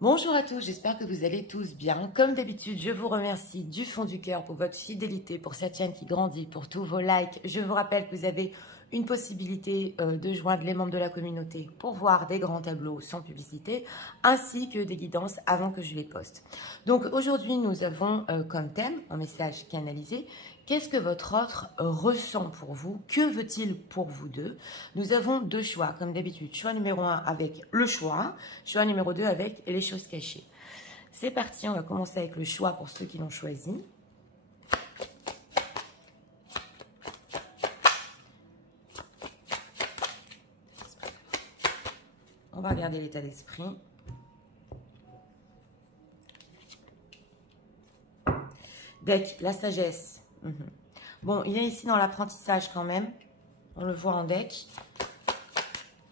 Bonjour à tous, j'espère que vous allez tous bien. Comme d'habitude, je vous remercie du fond du cœur pour votre fidélité, pour cette chaîne qui grandit, pour tous vos likes. Je vous rappelle que vous avez une possibilité de joindre les membres de la communauté pour voir des grands tableaux sans publicité, ainsi que des guidances avant que je les poste. Donc aujourd'hui, nous avons comme thème un message canalisé. Qu'est-ce que votre autre ressent pour vous? Que veut-il pour vous deux? Nous avons deux choix, comme d'habitude. Choix numéro 1 avec le choix. Choix numéro 2 avec les choses cachées. C'est parti, on va commencer avec le choix pour ceux qui l'ont choisi. On va regarder l'état d'esprit. Deck, la sagesse. Bon, il est ici dans l'apprentissage quand même. On le voit en deck.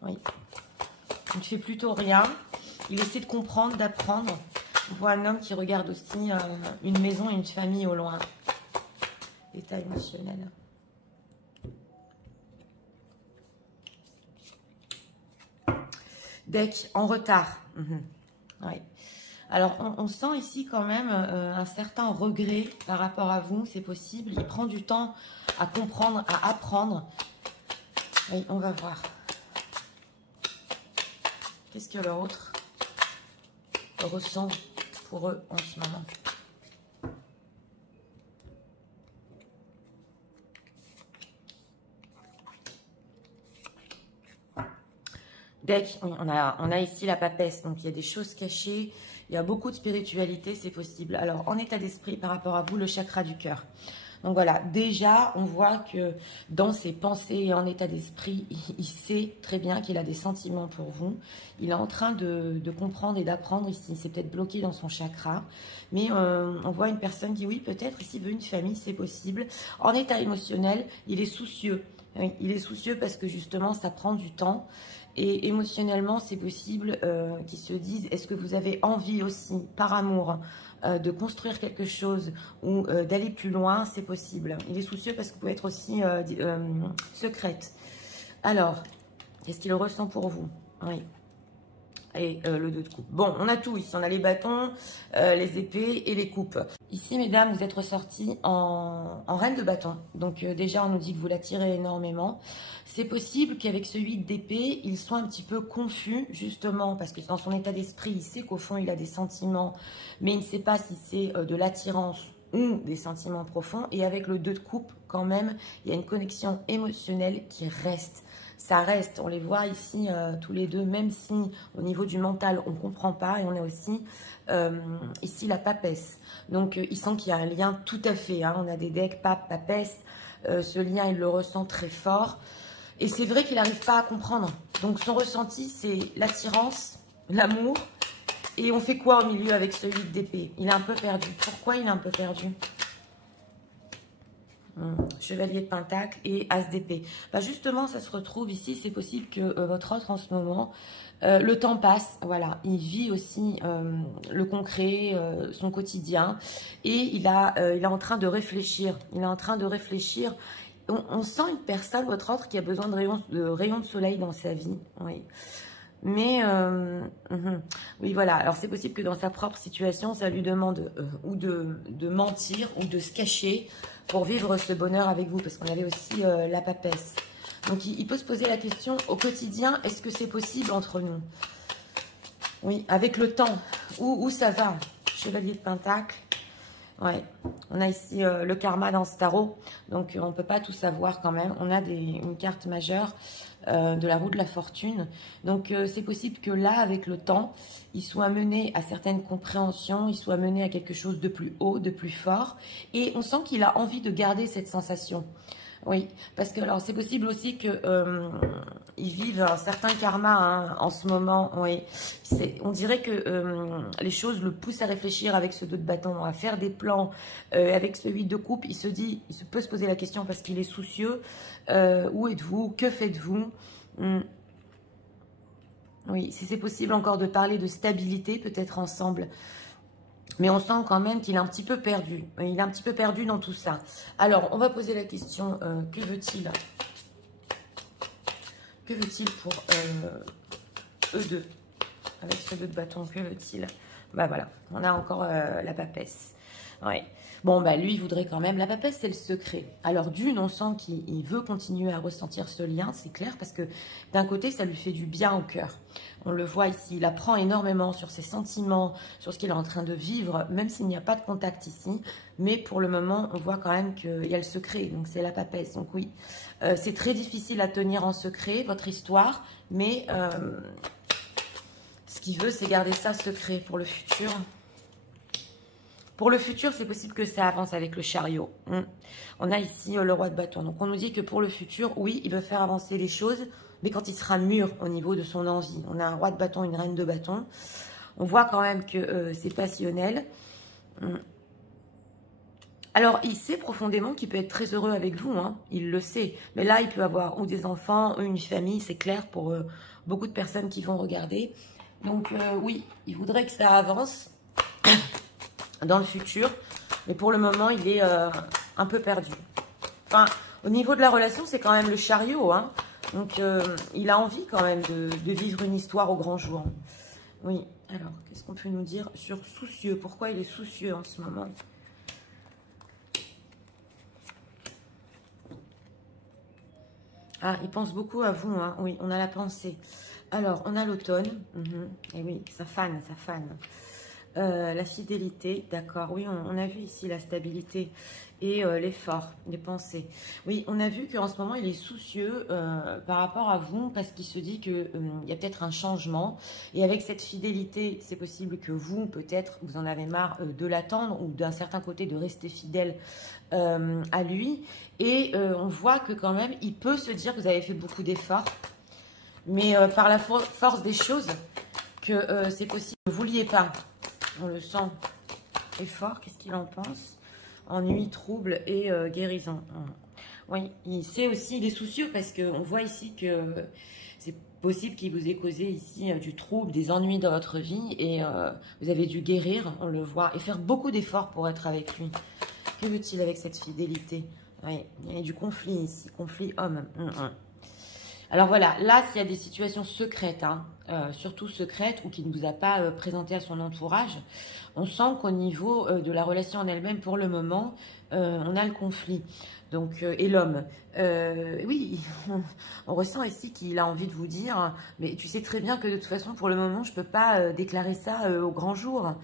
Oui. Il ne fait plutôt rien. Il essaie de comprendre, d'apprendre. On voit un homme qui regarde aussi une maison et une famille au loin. État émotionnel. Deck, en retard. Oui. Alors, on sent ici quand même un certain regret par rapport à vous, c'est possible. Il prend du temps à comprendre, à apprendre. Oui, on va voir. Qu'est-ce que l'autre ressent pour eux en ce moment? Deck, on a ici la papesse, donc il y a des choses cachées, il y a beaucoup de spiritualité, c'est possible. Alors, en état d'esprit par rapport à vous, le chakra du cœur. Donc voilà, déjà, on voit que dans ses pensées et en état d'esprit, il sait très bien qu'il a des sentiments pour vous. Il est en train de comprendre et d'apprendre ici. C'est peut-être bloqué dans son chakra. Mais on voit une personne qui, oui, peut-être ici veut une famille, c'est possible. En état émotionnel, il est soucieux. Oui, il est soucieux parce que justement, ça prend du temps. Et émotionnellement, c'est possible qu'ils se disent, est-ce que vous avez envie aussi, par amour, de construire quelque chose ou d'aller plus loin? C'est possible. Il est soucieux parce que vous pouvez être aussi secrète. Alors, qu'est-ce qu'il ressent pour vous? Oui. Et le 2 de coupe. Bon, on a tout ici. On a les bâtons, les épées et les coupes. Ici, mesdames, vous êtes ressorties en reine de bâton. Donc déjà, on nous dit que vous l'attirez énormément. C'est possible qu'avec ce 8 d'épée, il soit un petit peu confus, justement, parce que dans son état d'esprit, il sait qu'au fond, il a des sentiments, mais il ne sait pas si c'est de l'attirance ou des sentiments profonds. Et avec le 2 de coupe, quand même, il y a une connexion émotionnelle qui reste. Ça reste, on les voit ici tous les deux, même si au niveau du mental, on ne comprend pas. Et on a aussi ici la papesse. Donc, il sent qu'il y a un lien tout à fait. Hein. On a des decks pape, papesse. Ce lien, il le ressent très fort. Et c'est vrai qu'il n'arrive pas à comprendre. Donc, son ressenti, c'est l'attirance, l'amour. Et on fait quoi au milieu avec ce 8 d'épée? Il est un peu perdu. Pourquoi il est un peu perdu? Chevalier de Pentacle et As d'épée. Bah justement, ça se retrouve ici. C'est possible que votre autre en ce moment, le temps passe. Voilà, il vit aussi le concret, son quotidien, et il est en train de réfléchir. Il est en train de réfléchir. On sent une personne, votre autre, qui a besoin de rayons de soleil dans sa vie. Oui. Mais, oui, voilà. Alors, c'est possible que dans sa propre situation, ça lui demande ou de mentir ou de se cacher pour vivre ce bonheur avec vous. Parce qu'on avait aussi la papesse. Donc, il peut se poser la question au quotidien, est-ce que c'est possible entre nous? Oui, avec le temps. Où ça va? Chevalier de Pentacle. Ouais, on a ici le karma dans ce tarot, donc on ne peut pas tout savoir quand même. On a une carte majeure de la roue de la fortune, donc c'est possible que là, avec le temps, il soit mené à certaines compréhensions, il soit mené à quelque chose de plus haut, de plus fort, et on sent qu'il a envie de garder cette sensation. Oui, parce que alors c'est possible aussi que ils vivent un certain karma hein, en ce moment. Oui, on dirait que les choses le poussent à réfléchir avec ce 2 de bâton, à faire des plans. Avec ce 8 de coupe, il peut se poser la question parce qu'il est soucieux. Où êtes-vous? Que faites-vous? Oui, si c'est possible encore de parler de stabilité, peut-être ensemble. Mais on sent quand même qu'il est un petit peu perdu. Il est un petit peu perdu dans tout ça. Alors, on va poser la question, que veut-il? Que veut-il pour eux deux? avec ce 2 de bâton, que veut-il? Bah voilà, on a encore la papesse. Ouais. Bon, bah lui, il voudrait quand même... La papesse, c'est le secret. Alors, d'une, on sent qu'il veut continuer à ressentir ce lien, c'est clair, parce que d'un côté, ça lui fait du bien au cœur. On le voit ici, il apprend énormément sur ses sentiments, sur ce qu'il est en train de vivre, même s'il n'y a pas de contact ici. Mais pour le moment, on voit quand même qu'il y a le secret, donc c'est la papesse. Donc oui, c'est très difficile à tenir en secret, votre histoire, mais ce qu'il veut, c'est garder ça secret pour le futur. Pour le futur, c'est possible que ça avance avec le chariot. On a ici le roi de bâton. Donc, on nous dit que pour le futur, oui, il veut faire avancer les choses, mais quand il sera mûr au niveau de son envie. On a un roi de bâton, une reine de bâton. On voit quand même que c'est passionnel. Alors, il sait profondément qu'il peut être très heureux avec vous. Hein, il le sait. Mais là, il peut avoir ou des enfants, ou une famille. C'est clair pour beaucoup de personnes qui vont regarder. Donc, oui, il voudrait que ça avance dans le futur, mais pour le moment, il est un peu perdu. Enfin, au niveau de la relation, c'est quand même le chariot, hein. Donc, il a envie quand même de vivre une histoire au grand jour. Oui, alors, qu'est-ce qu'on peut nous dire sur soucieux? Pourquoi il est soucieux en ce moment? Ah, il pense beaucoup à vous, hein. Oui, on a la pensée. Alors, on a l'automne. Et oui, ça fane, ça fane. La fidélité, d'accord. Oui, on a vu ici la stabilité et l'effort, les pensées. Oui, on a vu qu'en ce moment, il est soucieux par rapport à vous parce qu'il se dit qu'il y a peut-être un changement. Et avec cette fidélité, c'est possible que vous, peut-être, vous en avez marre de l'attendre ou d'un certain côté de rester fidèle à lui. Et on voit que quand même, il peut se dire que vous avez fait beaucoup d'efforts. Mais par la force des choses, que c'est possible que vous ne vouliez pas. On le sent effort. Qu'est-ce qu'il en pense? Ennui, trouble et guérison. Oui, il sait aussi, il est soucieux parce qu'on voit ici que c'est possible qu'il vous ait causé ici du trouble, des ennuis dans votre vie et vous avez dû guérir, on le voit, et faire beaucoup d'efforts pour être avec lui. Que veut-il avec cette fidélité? Oui, il y a du conflit ici, conflit homme. Alors voilà, là, s'il y a des situations secrètes, hein, surtout secrètes, ou qui ne vous a pas présenté à son entourage, on sent qu'au niveau de la relation en elle-même, pour le moment, on a le conflit. Donc, et l'homme. Oui, on ressent ici qu'il a envie de vous dire, mais tu sais très bien que de toute façon, pour le moment, je ne peux pas déclarer ça au grand jour.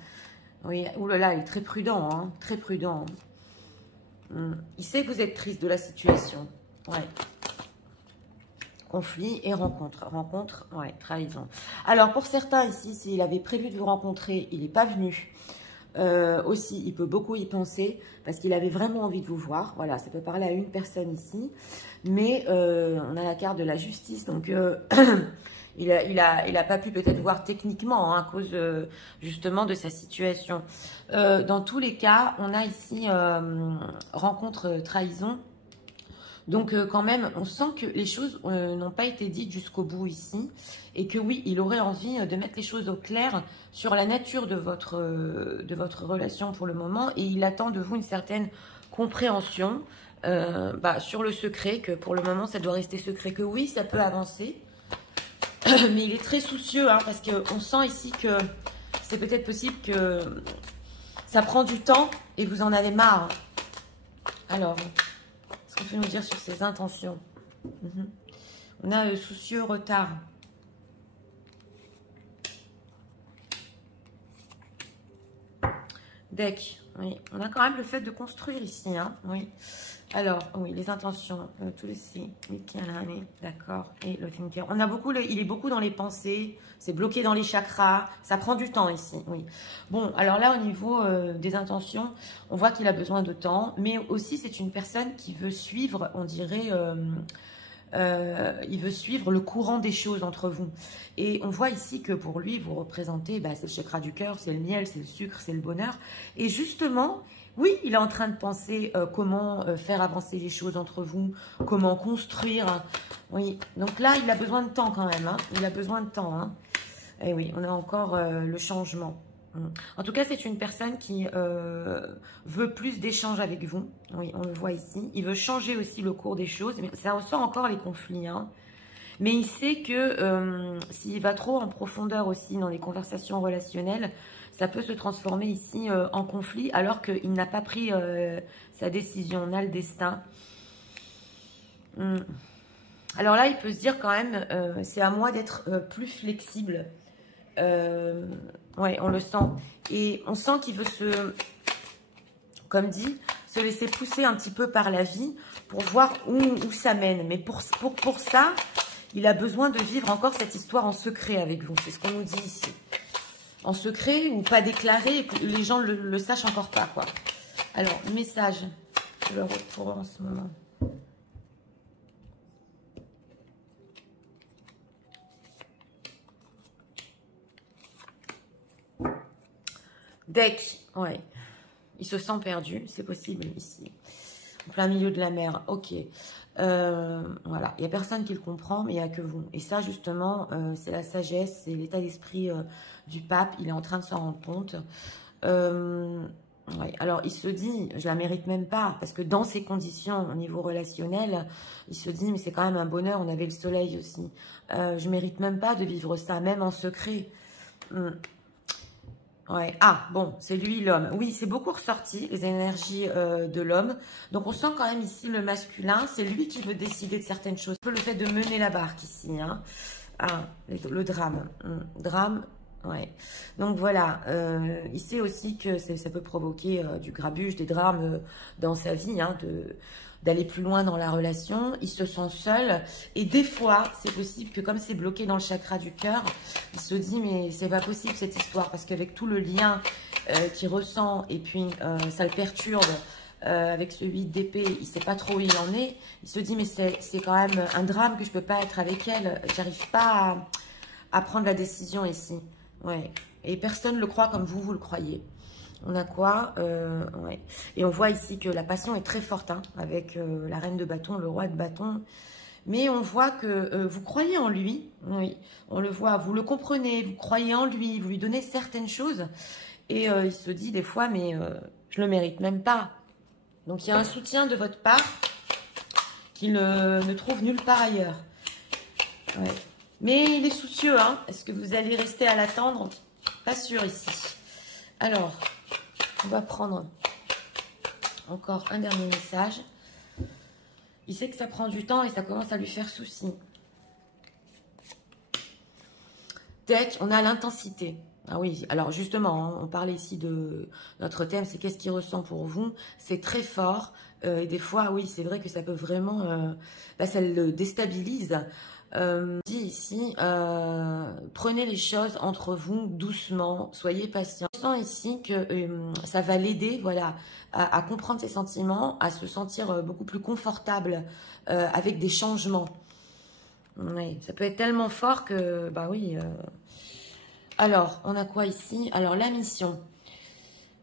Oui, oulala, il est très prudent, hein, très prudent. Il sait que vous êtes triste de la situation. Ouais. Conflit et rencontre. Rencontre, ouais, trahison. Alors, pour certains ici, s'il avait prévu de vous rencontrer, il n'est pas venu. Aussi, il peut beaucoup y penser parce qu'il avait vraiment envie de vous voir. Voilà, ça peut parler à une personne ici. Mais on a la carte de la justice, donc il a pas pu peut-être voir techniquement hein, à cause justement de sa situation. Dans tous les cas, on a ici rencontre, trahison. Donc quand même, on sent que les choses n'ont pas été dites jusqu'au bout ici. Et que oui, il aurait envie de mettre les choses au clair sur la nature de votre relation pour le moment. Et il attend de vous une certaine compréhension sur le secret. Que pour le moment, ça doit rester secret. Que oui, ça peut avancer. Mais il est très soucieux hein, parce qu'on sent ici que c'est peut-être possible que ça prend du temps et vous en avez marre. Alors... Qu'est-ce qu'on peut nous dire sur ses intentions? On a soucieux, retard. Deck, oui. On a quand même le fait de construire ici, hein, oui. Alors, oui, les intentions, tous les six, d'accord, et le thinker. On a beaucoup, il est beaucoup dans les pensées, c'est bloqué dans les chakras, ça prend du temps ici, oui. Bon, alors là, au niveau des intentions, on voit qu'il a besoin de temps, mais aussi c'est une personne qui veut suivre, on dirait, il veut suivre le courant des choses entre vous. Et on voit ici que pour lui, vous représentez, c'est le chakra du cœur, c'est le miel, c'est le sucre, c'est le bonheur. Et justement... Oui, il est en train de penser comment faire avancer les choses entre vous, comment construire. Oui, donc là, il a besoin de temps quand même. Hein. Il a besoin de temps. Hein. Et oui, on a encore le changement. En tout cas, c'est une personne qui veut plus d'échanges avec vous. Oui, on le voit ici. Il veut changer aussi le cours des choses. Mais ça ressort encore les conflits. Hein. Mais il sait que s'il va trop en profondeur aussi dans les conversations relationnelles, ça peut se transformer ici en conflit alors qu'il n'a pas pris sa décision. On a le destin. Alors là, il peut se dire quand même, c'est à moi d'être plus flexible. Ouais, on le sent. Et on sent qu'il veut comme dit, se laisser pousser un petit peu par la vie pour voir où ça mène. Mais pour ça, il a besoin de vivre encore cette histoire en secret avec vous. C'est ce qu'on nous dit ici. En secret ou pas déclaré, et que les gens le sachent encore pas, quoi. Alors, message de le retour en ce moment. Deck, ouais. Il se sent perdu, c'est possible ici. En plein milieu de la mer, ok. Voilà, il n'y a personne qui le comprend, mais il n'y a que vous. Et ça, justement, c'est la sagesse, c'est l'état d'esprit du pape. Il est en train de s'en rendre compte. Ouais. Alors, il se dit, je la mérite même pas, parce que dans ces conditions, au niveau relationnel, il se dit, mais c'est quand même un bonheur, on avait le soleil aussi. Je mérite même pas de vivre ça, même en secret. Ouais. Ah, bon, c'est lui l'homme. Oui, c'est beaucoup ressorti, les énergies de l'homme. Donc, on sent quand même ici le masculin. C'est lui qui veut décider de certaines choses. Le fait de mener la barque ici. Hein. Ah, le drame. Drame, ouais. Donc, voilà. Il sait aussi que ça peut provoquer du grabuge, des drames dans sa vie, hein, d'aller plus loin dans la relation. Il se sent seul. Et des fois, c'est possible que comme c'est bloqué dans le chakra du cœur, il se dit, mais c'est pas possible cette histoire. Parce qu'avec tout le lien qu'il ressent, et puis ça le perturbe, avec ce 8 d'épée, il sait pas trop où il en est. Il se dit, mais c'est quand même un drame que je peux pas être avec elle. J'arrive pas à prendre la décision ici. Ouais. Et personne ne le croit comme vous le croyez. On a quoi ouais. Et on voit ici que la passion est très forte, hein, avec la reine de bâton, le roi de bâton. Mais on voit que vous croyez en lui. Oui, on le voit, vous le comprenez, vous croyez en lui, vous lui donnez certaines choses. Et il se dit des fois, mais je ne le mérite même pas. Donc il y a un soutien de votre part qu'il ne trouve nulle part ailleurs. Ouais. Mais il est soucieux, hein. Est-ce que vous allez rester à l'attendre? Pas sûr ici. Alors... on va prendre encore un dernier message. Il sait que ça prend du temps et ça commence à lui faire souci. Deck, on a l'intensité. Ah oui, alors justement, hein, on parlait ici de notre thème, c'est qu'est-ce qu'il ressent pour vous. C'est très fort. Et des fois, oui, c'est vrai que ça peut vraiment... ça le déstabilise. Dit ici, prenez les choses entre vous doucement, soyez patient. Je sens ici que ça va l'aider, voilà, à comprendre ses sentiments, à se sentir beaucoup plus confortable avec des changements. Oui, ça peut être tellement fort que, bah oui. Alors, on a quoi ici? Alors, la mission.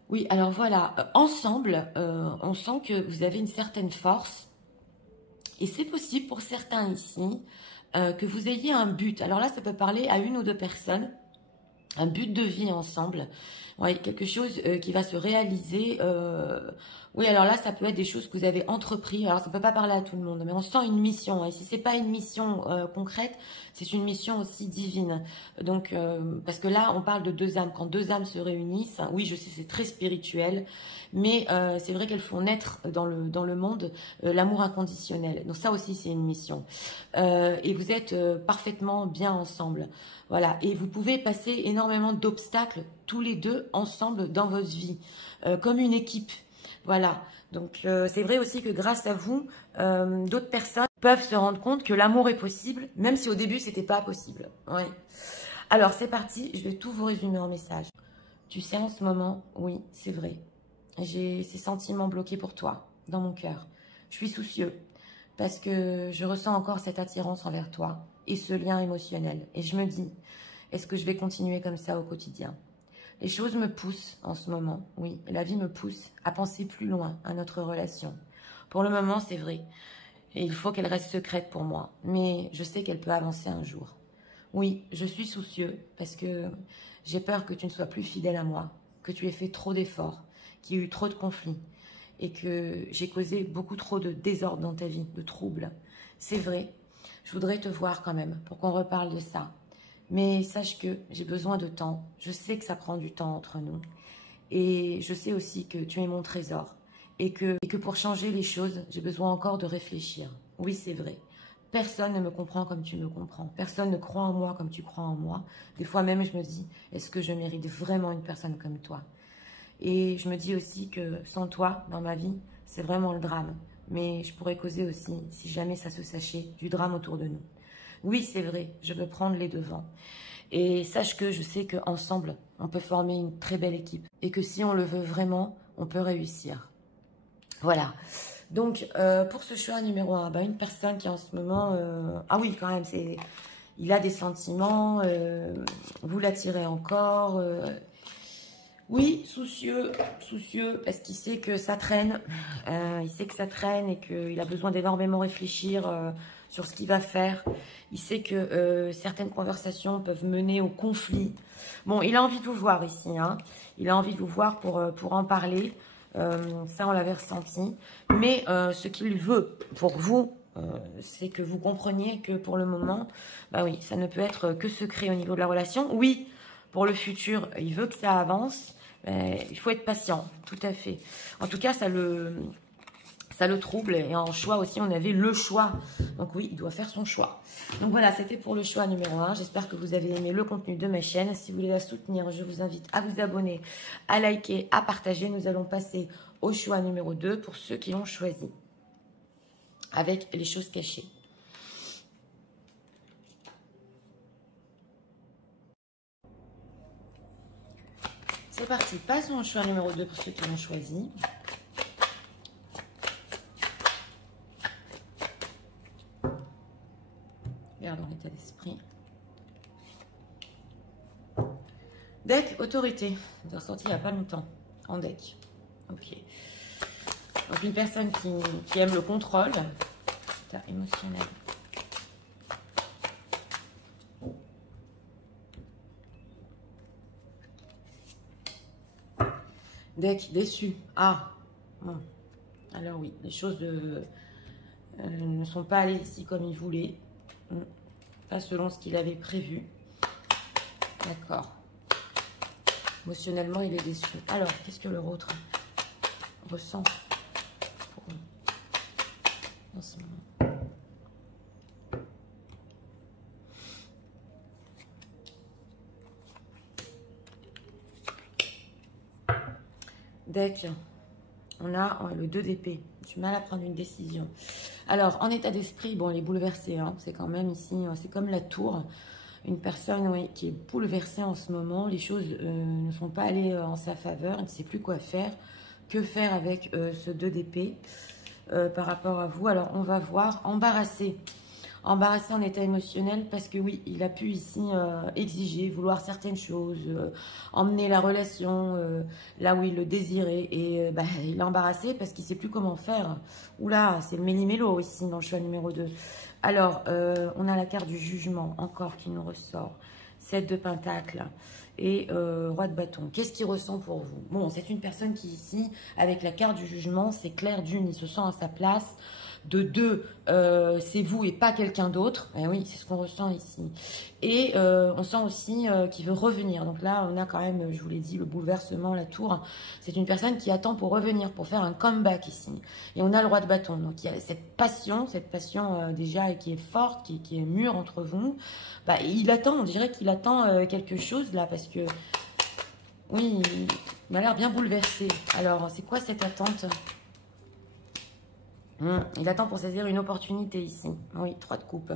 Oui, alors voilà, ensemble, on sent que vous avez une certaine force. Et c'est possible pour certains ici que vous ayez un but. Alors là, ça peut parler à une ou deux personnes. Un but de vie ensemble. Ouais, quelque chose qui va se réaliser. Oui, alors là, ça peut être des choses que vous avez entrepris. Alors, ça ne peut pas parler à tout le monde, mais on sent une mission. Et si ce n'est pas une mission concrète, c'est une mission aussi divine. Donc, parce que là, on parle de deux âmes. Quand deux âmes se réunissent, oui, je sais, c'est très spirituel, mais c'est vrai qu'elles font naître dans le monde l'amour inconditionnel. Donc ça aussi, c'est une mission. Et vous êtes parfaitement bien ensemble. Voilà, et vous pouvez passer énormément d'obstacles tous les deux ensemble dans votre vie, comme une équipe. Voilà, donc c'est vrai aussi que grâce à vous, d'autres personnes peuvent se rendre compte que l'amour est possible, même si au début, c'était pas possible. Ouais. Alors, c'est parti, je vais tout vous résumer en message. Tu sais, en ce moment, oui, c'est vrai, j'ai ces sentiments bloqués pour toi, dans mon cœur. Je suis soucieux, parce que je ressens encore cette attirance envers toi et ce lien émotionnel. Et je me dis, est-ce que je vais continuer comme ça au quotidien? Les choses me poussent en ce moment, oui, la vie me pousse à penser plus loin à notre relation. Pour le moment, c'est vrai, et il faut qu'elle reste secrète pour moi, mais je sais qu'elle peut avancer un jour. Oui, je suis soucieux parce que j'ai peur que tu ne sois plus fidèle à moi, que tu aies fait trop d'efforts, qu'il y ait eu trop de conflits et que j'ai causé beaucoup trop de désordre dans ta vie, de troubles. C'est vrai, Je voudrais te voir quand même pour qu'on reparle de ça. Mais sache que j'ai besoin de temps. Je sais que ça prend du temps entre nous. Et je sais aussi que tu es mon trésor. Et que pour changer les choses, j'ai besoin encore de réfléchir. Oui, c'est vrai. Personne ne me comprend comme tu me comprends. Personne ne croit en moi comme tu crois en moi. Des fois même, je me dis, est-ce que je mérite vraiment une personne comme toi? Et je me dis aussi que sans toi, dans ma vie, c'est vraiment le drame. Mais je pourrais causer aussi, si jamais ça se sachait, du drame autour de nous. Oui, c'est vrai, je veux prendre les devants. Et sache que je sais qu'ensemble, on peut former une très belle équipe. Et que si on le veut vraiment, on peut réussir. Voilà. Donc, pour ce choix numéro 1, bah, une personne qui en ce moment... Ah oui, quand même, il a des sentiments, vous l'attirez encore... Oui, soucieux, parce qu'il sait que ça traîne. Il sait que ça traîne et qu'il a besoin d'énormément réfléchir sur ce qu'il va faire. Il sait que certaines conversations peuvent mener au conflit. Bon, il a envie de vous voir ici, hein. Il a envie de vous voir pour en parler. Ça, on l'avait ressenti. Mais ce qu'il veut pour vous, c'est que vous compreniez que pour le moment, bah oui, ça ne peut être que secret au niveau de la relation. Oui, pour le futur, il veut que ça avance. Il faut être patient, tout à fait. En tout cas, ça le trouble. Et en choix aussi, on avait le choix. Donc oui, il doit faire son choix. Donc voilà, c'était pour le choix numéro 1. J'espère que vous avez aimé le contenu de ma chaîne. Si vous voulez la soutenir, je vous invite à vous abonner, à liker, à partager. Nous allons passer au choix numéro 2 pour ceux qui l'ont choisi. Avec les choses cachées. C'est parti, passons au choix numéro 2 pour ceux qui l'ont choisi. Regardons l'état d'esprit. Deck, autorité. Vous avez ressorti il n'y a pas longtemps. En deck. Ok. Donc une personne qui aime le contrôle. État émotionnel. Deck, déçu. Ah. Bon. Alors oui, les choses ne sont pas allées ici comme il voulait. Pas selon ce qu'il avait prévu. D'accord. Émotionnellement, il est déçu. Alors, qu'est-ce que l'autre ressent pour nous en ce moment? Deck, on a le 2 d'épée. J'ai du mal à prendre une décision. Alors, en état d'esprit, bon, il est bouleversé. Hein. C'est quand même ici, c'est comme la tour. Une personne oui, qui est bouleversée en ce moment. Les choses ne sont pas allées en sa faveur. Il ne sait plus quoi faire. Que faire avec ce 2 d'épée par rapport à vous? Alors, on va voir. Embarrassé. Embarrassé en état émotionnel parce que oui, il a pu ici exiger, vouloir certaines choses, emmener la relation là où il le désirait. Et bah, il est embarrassé parce qu'il ne sait plus comment faire. Oula, c'est le méli-mélo ici dans le choix numéro 2. Alors, on a la carte du jugement encore qui nous ressort. 7 de pentacle et roi de bâton. Qu'est-ce qu'il ressent pour vous? Bon, c'est une personne qui ici, avec la carte du jugement, c'est clair d'une, il se sent à sa place. De 2, c'est vous et pas quelqu'un d'autre. Eh oui, c'est ce qu'on ressent ici. Et on sent aussi qu'il veut revenir. Donc là, on a quand même, je vous l'ai dit, le bouleversement, la tour. C'est une personne qui attend pour revenir, pour faire un comeback ici. Et on a le roi de bâton. Donc il y a cette passion déjà qui est forte, qui est mûre entre vous. Bah, il attend, on dirait qu'il attend quelque chose là, parce que, oui, il m'a l'air bien bouleversé. Alors, c'est quoi cette attente ? Il attend pour saisir une opportunité ici. Oui, 3 de coupe.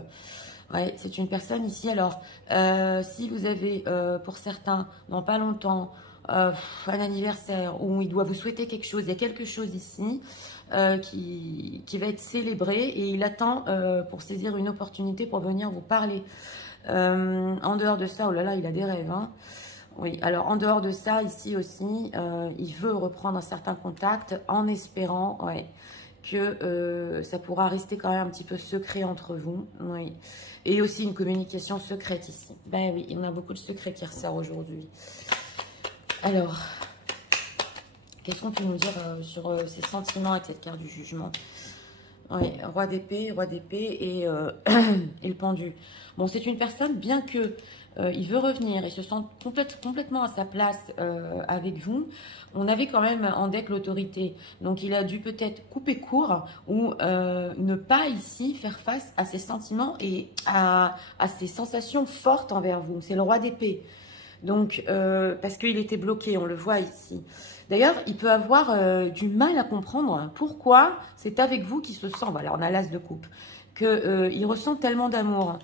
Ouais, c'est une personne ici. Alors, si vous avez, pour certains, dans pas longtemps, un anniversaire où il doit vous souhaiter quelque chose, il y a quelque chose ici qui va être célébré et il attend pour saisir une opportunité pour venir vous parler. En dehors de ça, oh là là, il a des rêves, hein. Oui, alors en dehors de ça, ici aussi, il veut reprendre un certain contact en espérant, ouais, que ça pourra rester quand même un petit peu secret entre vous. Oui. Et aussi une communication secrète ici. Ben oui, on a beaucoup de secrets qui ressortent aujourd'hui. Alors, qu'est-ce qu'on peut nous dire sur ces sentiments avec cette carte du jugement? Oui, roi d'épée et, et le pendu. Bon, c'est une personne, bien que il veut revenir et se sent complètement à sa place avec vous, on avait quand même en deck l'autorité. Donc, il a dû peut-être couper court ou ne pas ici faire face à ses sentiments et à ses sensations fortes envers vous. C'est le roi d'épée. Donc, parce qu'il était bloqué, on le voit ici. D'ailleurs, il peut avoir du mal à comprendre pourquoi c'est avec vous qu'il se sent, voilà, on a l'as de coupe, qu'il ressent tellement d'amour.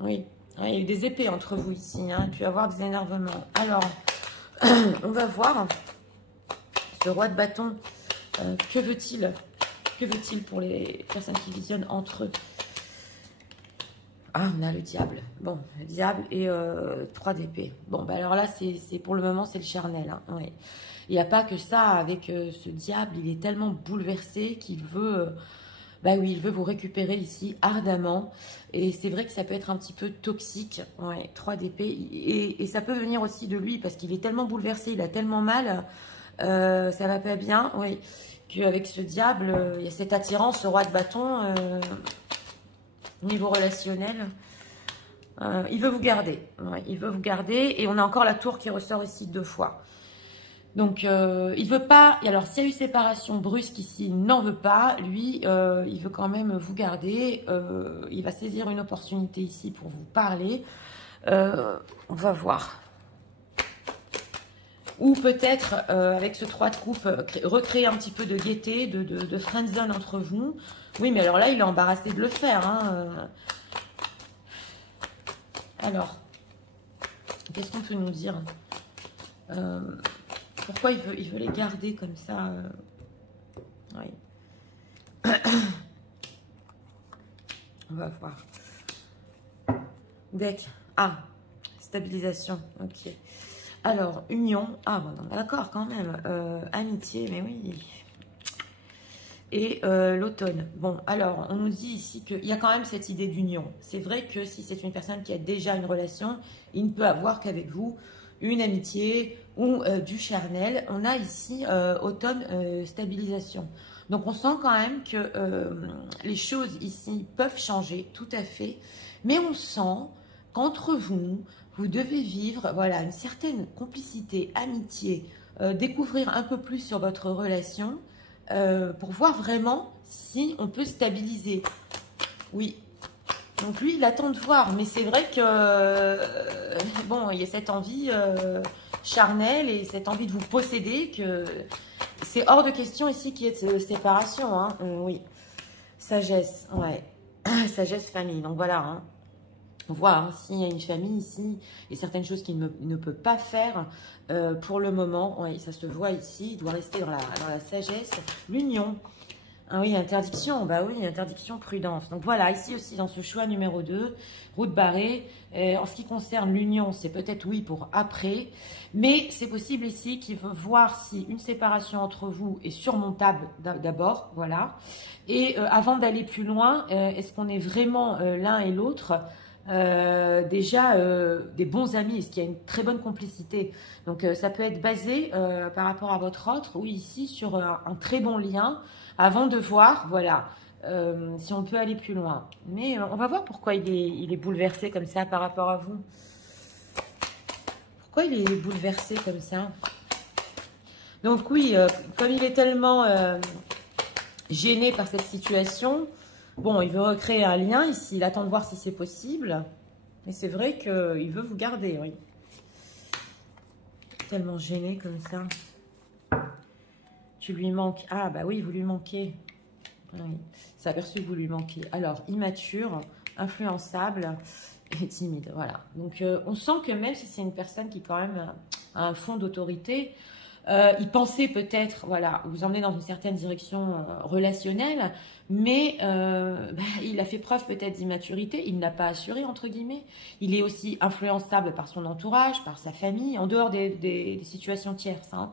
Oui. Il y a eu des épées entre vous ici, hein. Il peut y avoir des énervements. Alors, on va voir ce roi de bâton. Que veut-il? Que veut-il pour les personnes qui visionnent entre eux? Ah, on a le diable. Bon, le diable et 3 d'épée. Bon, bah alors là, c'est pour le moment, c'est le charnel. Hein. Ouais. Il n'y a pas que ça avec ce diable. Il est tellement bouleversé qu'il veut... bah oui, il veut vous récupérer ici ardemment. Et c'est vrai que ça peut être un petit peu toxique. Ouais, 3 d'épée. Et ça peut venir aussi de lui parce qu'il est tellement bouleversé, il a tellement mal. Ça va pas bien. Oui, qu'avec ce diable, il y a cette attirance, ce roi de bâton... niveau relationnel, il veut vous garder. Ouais, il veut vous garder. Et on a encore la tour qui ressort ici 2 fois. Donc, il veut pas... Et alors, s'il y a eu séparation brusque ici, il n'en veut pas. Lui, il veut quand même vous garder. Il va saisir une opportunité ici pour vous parler. On va voir. Ou peut-être, avec ce 3 de coupe, recréer un petit peu de gaieté, de friendzone entre vous. Oui, mais alors là, il est embarrassé de le faire. Hein. Alors, qu'est-ce qu'on peut nous dire? Pourquoi il veut les garder comme ça? Oui. On va voir. Deck. Ah, stabilisation. Ok. Alors, union. Ah, bon, d'accord, quand même. Amitié, mais oui. Et l'automne. Bon, alors, on nous dit ici qu'il y a quand même cette idée d'union. C'est vrai que si c'est une personne qui a déjà une relation, il ne peut avoir qu'avec vous une amitié ou du charnel. On a ici automne, stabilisation. Donc, on sent quand même que les choses ici peuvent changer, tout à fait. Mais on sent qu'entre vous, vous devez vivre, voilà, une certaine complicité, amitié, découvrir un peu plus sur votre relation pour voir vraiment si on peut stabiliser. Oui. Donc lui, il attend de voir, mais c'est vrai que bon, il y a cette envie charnelle et cette envie de vous posséder que c'est hors de question ici qu'il y ait de séparation. Hein. Oui. Sagesse, ouais. Sagesse famille. Donc voilà. Hein. On voit, hein, s'il y a une famille ici et certaines choses qu'il ne peut pas faire pour le moment, ouais, ça se voit ici, il doit rester dans la sagesse. L'union, ah oui, interdiction, bah oui, interdiction, prudence. Donc voilà, ici aussi dans ce choix numéro 2, route barrée. En ce qui concerne l'union, c'est peut-être oui pour après, mais c'est possible ici qu'il veut voir si une séparation entre vous est surmontable d'abord, voilà. Et avant d'aller plus loin, est-ce qu'on est vraiment l'un et l'autre déjà des bons amis, est-ce qu'il y a une très bonne complicité? Donc ça peut être basé par rapport à votre autre, oui, ici sur un très bon lien, avant de voir, voilà, si on peut aller plus loin. Mais on va voir pourquoi il est bouleversé comme ça par rapport à vous. Pourquoi il est bouleversé comme ça? Donc oui, comme il est tellement gêné par cette situation... Bon, il veut recréer un lien ici, il attend de voir si c'est possible. Mais c'est vrai qu'il veut vous garder, oui. Tellement gêné comme ça. Tu lui manques. Ah, bah oui, vous lui manquez. Oui, c'est aperçu que vous lui manquez. Alors, immature, influençable et timide, voilà. Donc, on sent que même si c'est une personne qui quand même a un fond d'autorité... il pensait peut-être, voilà, vous emmener dans une certaine direction relationnelle, mais il a fait preuve peut-être d'immaturité, il n'a pas assuré, entre guillemets. Il est aussi influençable par son entourage, par sa famille, en dehors des situations tierces. Hein.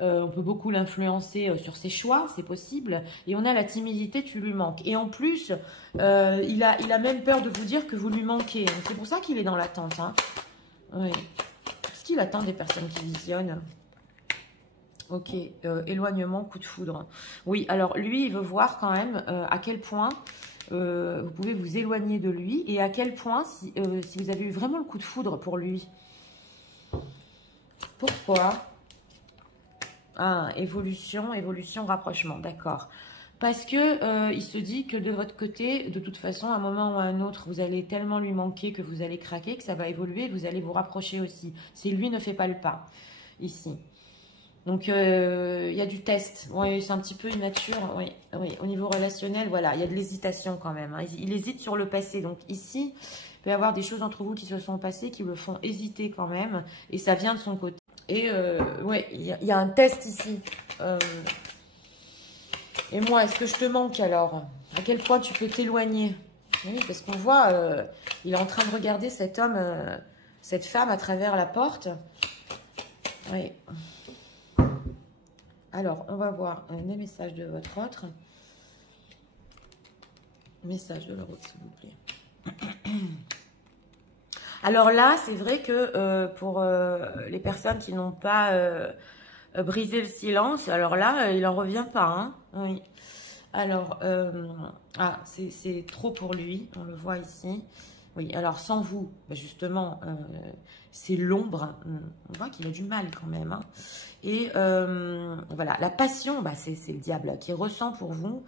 On peut beaucoup l'influencer sur ses choix, c'est possible. Et on a la timidité, tu lui manques. Et en plus, il a même peur de vous dire que vous lui manquez. C'est pour ça qu'il est dans l'attente. Hein. Oui. Parce qu'il attend des personnes qui visionnent. Ok, éloignement, coup de foudre. Oui, alors lui, il veut voir quand même à quel point vous pouvez vous éloigner de lui et à quel point, si vous avez eu vraiment le coup de foudre pour lui. Pourquoi? Ah, évolution, évolution, rapprochement, d'accord. Parce que il se dit que de votre côté, de toute façon, à un moment ou à un autre, vous allez tellement lui manquer que vous allez craquer, que ça va évoluer, vous allez vous rapprocher aussi. Si lui ne fait pas le pas, ici. Donc, il y a du test. Oui, c'est un petit peu immature. Oui, oui. Au niveau relationnel, voilà, il y a de l'hésitation quand même. Hein. Il hésite sur le passé. Donc, ici, il peut y avoir des choses entre vous qui se sont passées, qui le font hésiter quand même. Et ça vient de son côté. Et, ouais, il y a un test ici. Et moi, est-ce que je te manque alors? À quel point tu peux t'éloigner? Oui, parce qu'on voit, il est en train de regarder cet homme, cette femme à travers la porte. Oui. Alors, on va voir les messages de votre autre. Message de leur autre, s'il vous plaît. Alors là, c'est vrai que pour les personnes qui n'ont pas brisé le silence, alors là, il n'en revient pas. Hein, oui. Alors, c'est trop pour lui, on le voit ici. Oui, alors sans vous, bah justement, c'est l'ombre. On voit qu'il a du mal quand même. Hein. Et voilà, la passion, bah c'est le diable qui ressent pour vous,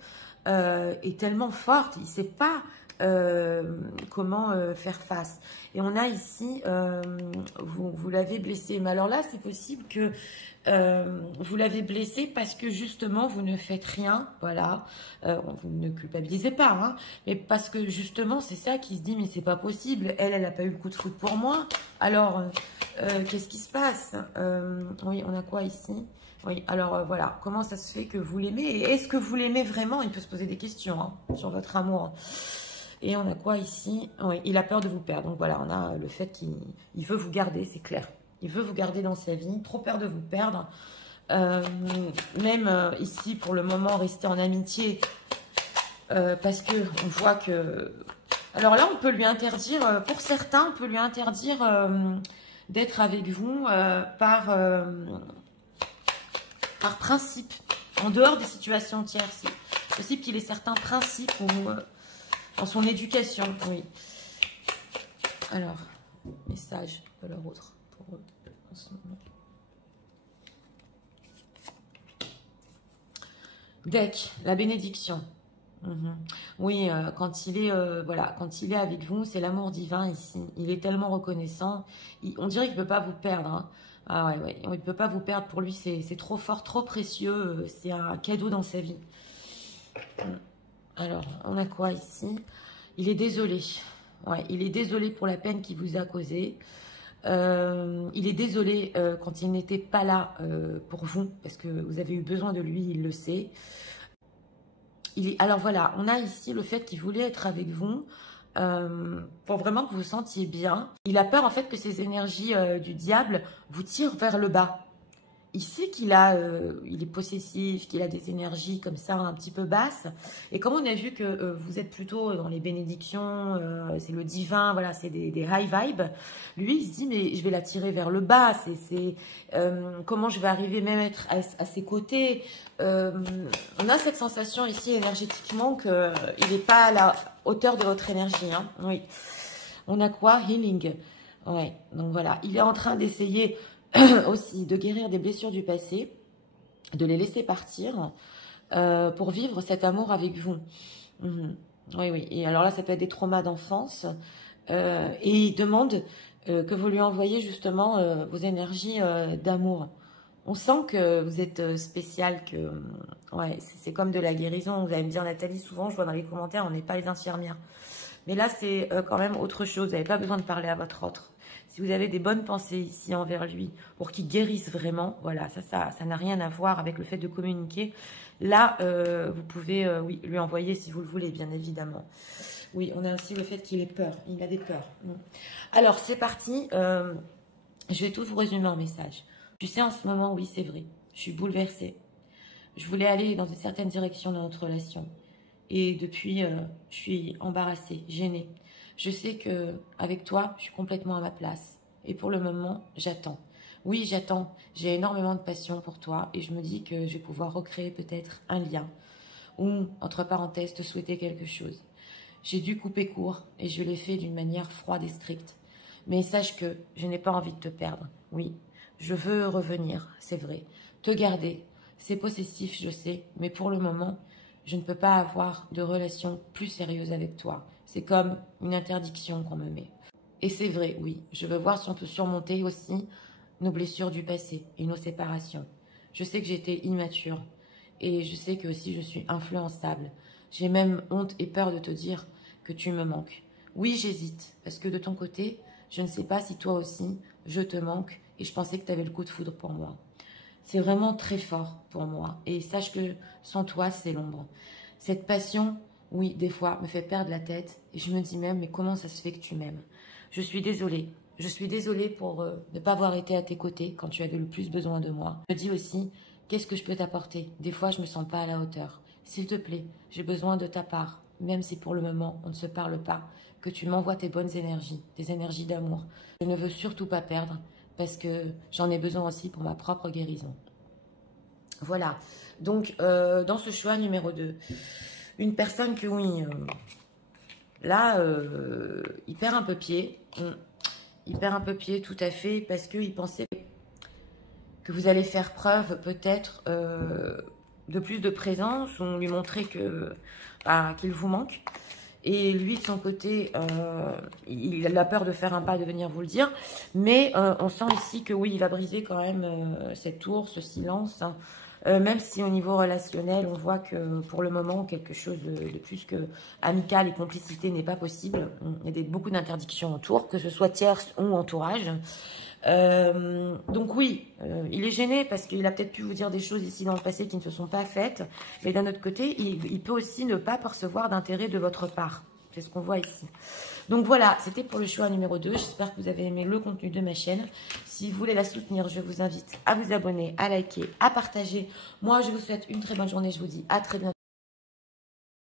est tellement forte. Il ne sait pas comment faire face. Et on a ici, vous l'avez blessé. Mais alors là, c'est possible que vous l'avez blessé parce que justement, vous ne faites rien. Voilà. Vous ne culpabilisez pas. Hein, mais parce que justement, c'est ça qui se dit, mais c'est pas possible. Elle n'a pas eu le coup de foudre pour moi. Alors, qu'est-ce qui se passe? Oui, on a quoi ici? Oui, alors voilà, comment ça se fait que vous l'aimez? Et est-ce que vous l'aimez vraiment? Il peut se poser des questions hein, sur votre amour. Et on a quoi ici? Oui, il a peur de vous perdre. Donc voilà, on a le fait qu'il veut vous garder, c'est clair. Il veut vous garder dans sa vie, trop peur de vous perdre. Même ici, pour le moment, rester en amitié. Parce que on voit que... Alors là, on peut lui interdire, pour certains, on peut lui interdire d'être avec vous par principe, en dehors des situations tierces. C'est possible qu'il ait certains principes dans son éducation, oui. Alors, message de leur autre pour eux en ce moment. Deck, la bénédiction. Oui, quand il est voilà, quand il est avec vous, c'est l'amour divin ici. Il est tellement reconnaissant. On dirait qu'il ne peut pas vous perdre. Hein. Ah ouais, ouais, il ne peut pas vous perdre. Pour lui, c'est trop fort, trop précieux. C'est un cadeau dans sa vie. Alors, on a quoi ici? Il est désolé. Ouais, il est désolé pour la peine qu'il vous a causée. Il est désolé quand il n'était pas là pour vous, parce que vous avez eu besoin de lui, il le sait. Alors voilà, on a ici le fait qu'il voulait être avec vous pour vraiment que vous vous sentiez bien. Il a peur en fait que ces énergies du diable vous tirent vers le bas. Il sait qu'il est possessif, qu'il a des énergies comme ça un petit peu basses. Et comme on a vu que vous êtes plutôt dans les bénédictions, c'est le divin, voilà, c'est des high vibes. Lui, il se dit, mais je vais la tirer vers le bas. Comment je vais arriver même à être à ses côtés. On a cette sensation ici énergétiquement qu'il n'est pas à la hauteur de votre énergie. Hein. Oui. On a quoi? Healing. Ouais. Donc voilà, il est en train d'essayer... aussi de guérir des blessures du passé, de les laisser partir pour vivre cet amour avec vous. Oui, oui. Et alors là, ça peut être des traumas d'enfance. Et il demande que vous lui envoyez justement vos énergies d'amour. On sent que vous êtes spécial, que ouais, c'est comme de la guérison. Vous allez me dire, Nathalie, souvent, je vois dans les commentaires, on n'est pas les infirmières. Mais là, c'est quand même autre chose. Vous n'avez pas besoin de parler à votre autre. Si vous avez des bonnes pensées ici envers lui, pour qu'il guérisse vraiment, voilà, ça n'a rien à voir avec le fait de communiquer. Là, vous pouvez, oui, lui envoyer si vous le voulez, bien évidemment. Oui, on a aussi le fait qu'il ait peur. Il a des peurs. Alors, c'est parti. Je vais tout vous résumer en message. Tu sais, en ce moment, oui, c'est vrai. Je suis bouleversée. Je voulais aller dans une certaine direction dans notre relation. Et depuis, je suis embarrassée, gênée. Je sais que avec toi, je suis complètement à ma place. Et pour le moment, j'attends. Oui, j'attends. J'ai énormément de passion pour toi et je me dis que je vais pouvoir recréer peut-être un lien ou, entre parenthèses, te souhaiter quelque chose. J'ai dû couper court et je l'ai fait d'une manière froide et stricte. Mais sache que je n'ai pas envie de te perdre. Oui, je veux revenir, c'est vrai. Te garder, c'est possessif, je sais, mais pour le moment, je ne peux pas avoir de relation plus sérieuse avec toi. C'est comme une interdiction qu'on me met. Et c'est vrai, oui, je veux voir si on peut surmonter aussi nos blessures du passé et nos séparations. Je sais que j'étais immature et je sais que aussi je suis influençable. J'ai même honte et peur de te dire que tu me manques. Oui, j'hésite parce que de ton côté, je ne sais pas si toi aussi, je te manque et je pensais que tu avais le coup de foudre pour moi. C'est vraiment très fort pour moi et sache que sans toi, c'est l'ombre. Cette passion, oui, des fois, me fait perdre la tête et je me dis même, mais comment ça se fait que tu m'aimes? Je suis désolée. Je suis désolée pour ne pas avoir été à tes côtés quand tu avais le plus besoin de moi. Je me dis aussi, qu'est-ce que je peux t'apporter? Des fois, je me sens pas à la hauteur. S'il te plaît, j'ai besoin de ta part, même si pour le moment, on ne se parle pas, que tu m'envoies tes bonnes énergies, tes énergies d'amour. Je ne veux surtout pas perdre parce que j'en ai besoin aussi pour ma propre guérison. Voilà. Donc, dans ce choix numéro 2, une personne que oui, là, il perd un peu pied. Il perd un peu pied, tout à fait, parce qu'il pensait que vous allez faire preuve peut-être de plus de présence, ou lui montrer que qu'il vous manque. Et lui, de son côté, il a peur de faire un pas, de venir vous le dire. Mais on sent ici que oui, il va briser quand même cette tour, ce silence. Hein. Même si au niveau relationnel, on voit que pour le moment, quelque chose de plus que amical et complicité n'est pas possible. Il y a beaucoup d'interdictions autour, que ce soit tierce ou entourage. Donc oui, il est gêné parce qu'il a peut-être pu vous dire des choses ici dans le passé qui ne se sont pas faites. Mais d'un autre côté, il peut aussi ne pas percevoir d'intérêt de votre part. C'est ce qu'on voit ici. Donc voilà, c'était pour le choix numéro 2. J'espère que vous avez aimé le contenu de ma chaîne. Si vous voulez la soutenir, je vous invite à vous abonner, à liker, à partager. Moi, je vous souhaite une très bonne journée. Je vous dis à très bientôt.